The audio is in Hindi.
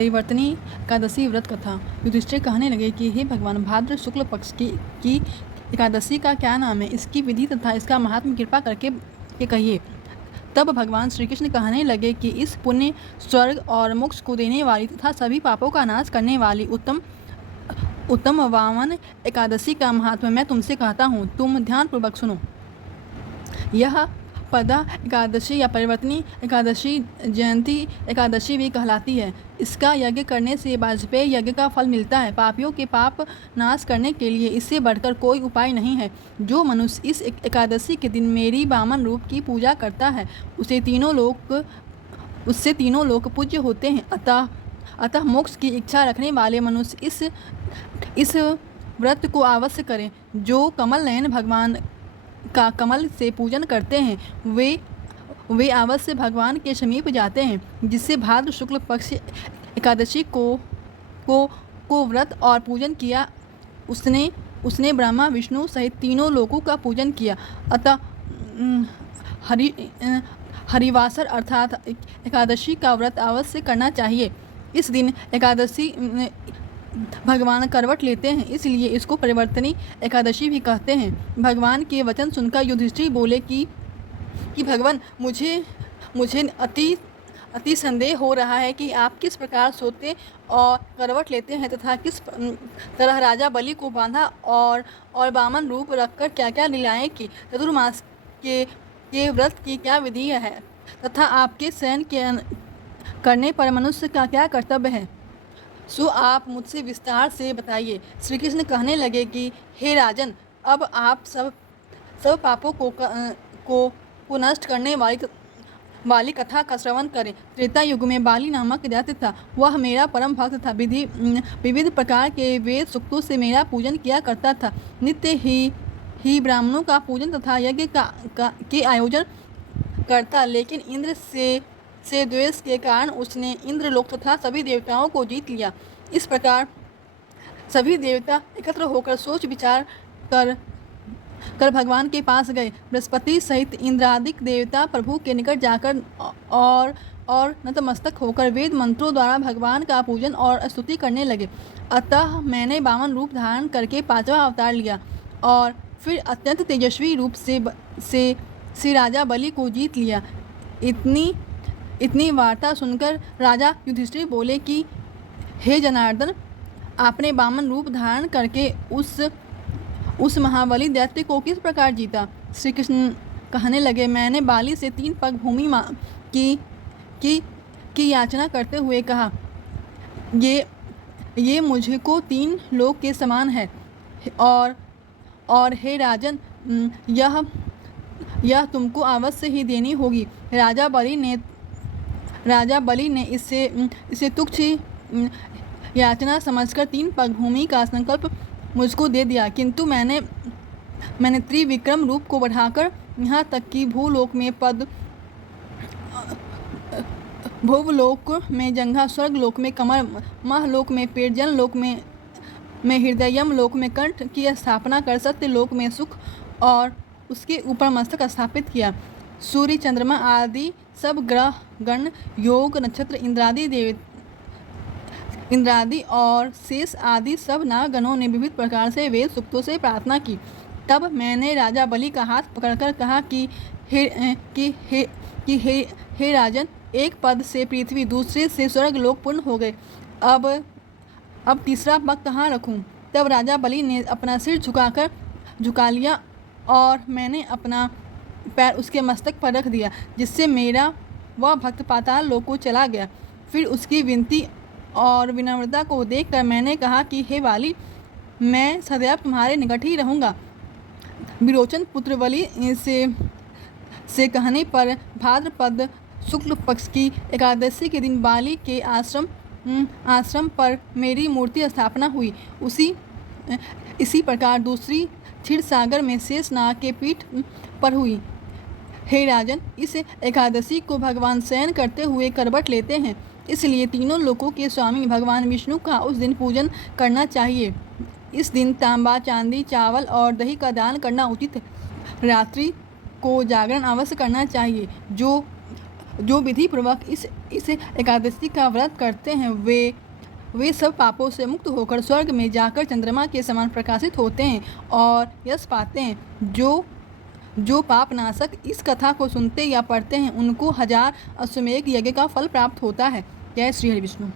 परिवर्तनी एकादशी व्रत कथा। युधिष्ठिर कहने लगे कि हे भगवान, भाद्र शुक्ल पक्ष की एकादशी का क्या नाम है? इसकी विधि तथा इसका महात्म्य कृपा करके कहिए। तब भगवान श्री कृष्ण कहने लगे कि इस पुण्य, स्वर्ग और मोक्ष को देने वाली तथा सभी पापों का नाश करने वाली उत्तम वामन एकादशी का महात्म्य मैं तुमसे कहता हूँ, तुम ध्यानपूर्वक सुनो। यह पदा एकादशी या परिवर्तनी एकादशी जयंती एकादशी भी कहलाती है। इसका यज्ञ करने से वाजपेय यज्ञ का फल मिलता है। पापियों के पाप नाश करने के लिए इससे बढ़कर कोई उपाय नहीं है। जो मनुष्य इस एकादशी के दिन मेरी वामन रूप की पूजा करता है, उससे तीनों लोक पूज्य होते हैं। अतः मोक्ष की इच्छा रखने वाले मनुष्य इस व्रत को अवश्य करें। जो कमल नयन भगवान का कमल से पूजन करते हैं, वे अवश्य भगवान के समीप जाते हैं। जिससे भाद्र शुक्ल पक्ष एकादशी को व्रत और पूजन किया, उसने ब्रह्मा विष्णु सहित तीनों लोगों का पूजन किया। अतः हरिवासर अर्थात एकादशी का व्रत अवश्य करना चाहिए। इस दिन एकादशी भगवान करवट लेते हैं, इसलिए इसको परिवर्तनी एकादशी भी कहते हैं। भगवान के वचन सुनकर युधिष्ठिर बोले कि भगवान, मुझे अति संदेह हो रहा है कि आप किस प्रकार सोते और करवट लेते हैं तथा किस तरह राजा बलि को बांधा और वामन रूप रखकर क्या क्या लीलाएं की। चतुर्मास के व्रत की क्या विधि है तथा आपके शयन करने पर मनुष्य का क्या कर्तव्य है, सो आप मुझसे विस्तार से बताइए। श्री कृष्ण कहने लगे कि हे राजन, अब आप सब पापों को नष्ट करने वाली कथा का श्रवण करें। त्रेता युग में बाली नामक दैत्य था। वह मेरा परम भक्त था। विविध प्रकार के वेद सूक्तों से मेरा पूजन किया करता था। नित्य ही ब्राह्मणों का पूजन तथा यज्ञ के आयोजन करता। लेकिन इंद्र से द्वेष के कारण उसने इंद्रलोक तथा सभी देवताओं को जीत लिया। इस प्रकार सभी देवता एकत्र होकर सोच विचार कर भगवान के पास गए। बृहस्पति सहित इंद्रादिक देवता प्रभु के निकट जाकर और नतमस्तक होकर वेद मंत्रों द्वारा भगवान का पूजन और स्तुति करने लगे। अतः मैंने वामन रूप धारण करके पांचवा अवतार लिया और फिर अत्यंत तेजस्वी रूप से राजा बलि को जीत लिया। इतनी वार्ता सुनकर राजा युधिष्ठिर बोले कि हे जनार्दन, आपने वामन रूप धारण करके उस महाबली दैत्य को किस प्रकार जीता? श्री कृष्ण कहने लगे, मैंने बाली से 3 पग भूमि की याचना करते हुए कहा, ये मुझे को 3 लोक के समान है और हे राजन, यह तुमको अवश्य ही देनी होगी। राजा बलि ने इसे तुच्छ याचना समझकर 3 पग भूमि का संकल्प मुझको दे दिया। किंतु मैंने त्रिविक्रम रूप को बढ़ाकर यहाँ तक कि भूलोक में जंघा, स्वर्ग लोक में कमर, महलोक में पेट, जन लोक में हृदयम लोक में कंठ की स्थापना कर सत्य लोक में सुख और उसके ऊपर मस्तक स्थापित किया। सूर्य, चंद्रमा आदि सब ग्रह गण, योग, नक्षत्र, इंद्रादि और शेष आदि सब नागगणों ने विविध प्रकार से वेद सूक्तों से प्रार्थना की। तब मैंने राजा बलि का हाथ पकड़कर कहा कि हे राजन, एक पद से पृथ्वी, दूसरे से स्वर्ग लोक पूर्ण हो गए। अब तीसरा पग कहाँ रखूं? तब राजा बलि ने अपना सिर झुका लिया और मैंने अपना पैर उसके मस्तक पर रख दिया, जिससे मेरा वह भक्त पाताल लोक को चला गया। फिर उसकी विनती और विनम्रता को देखकर मैंने कहा कि हे बाली, मैं सदैव तुम्हारे निकट ही रहूँगा। विरोचन पुत्र बलि से कहने पर भाद्रपद शुक्ल पक्ष की एकादशी के दिन बाली के आश्रम पर मेरी मूर्ति स्थापना हुई। इसी प्रकार दूसरी क्षीर सागर में शेषनाग के पीठ पर हुई। हे राजन, इस एकादशी को भगवान शयन करते हुए करवट लेते हैं, इसलिए तीनों लोकों के स्वामी भगवान विष्णु का उस दिन पूजन करना चाहिए। इस दिन तांबा, चांदी, चावल और दही का दान करना उचित है। रात्रि को जागरण अवश्य करना चाहिए। जो विधि पूर्वक इस एकादशी का व्रत करते हैं वे सब पापों से मुक्त होकर स्वर्ग में जाकर चंद्रमा के समान प्रकाशित होते हैं और यश पाते हैं। जो पाप नाशक इस कथा को सुनते या पढ़ते हैं उनको 1000 अश्वमेध यज्ञ का फल प्राप्त होता है। जय श्री हरि विष्णु।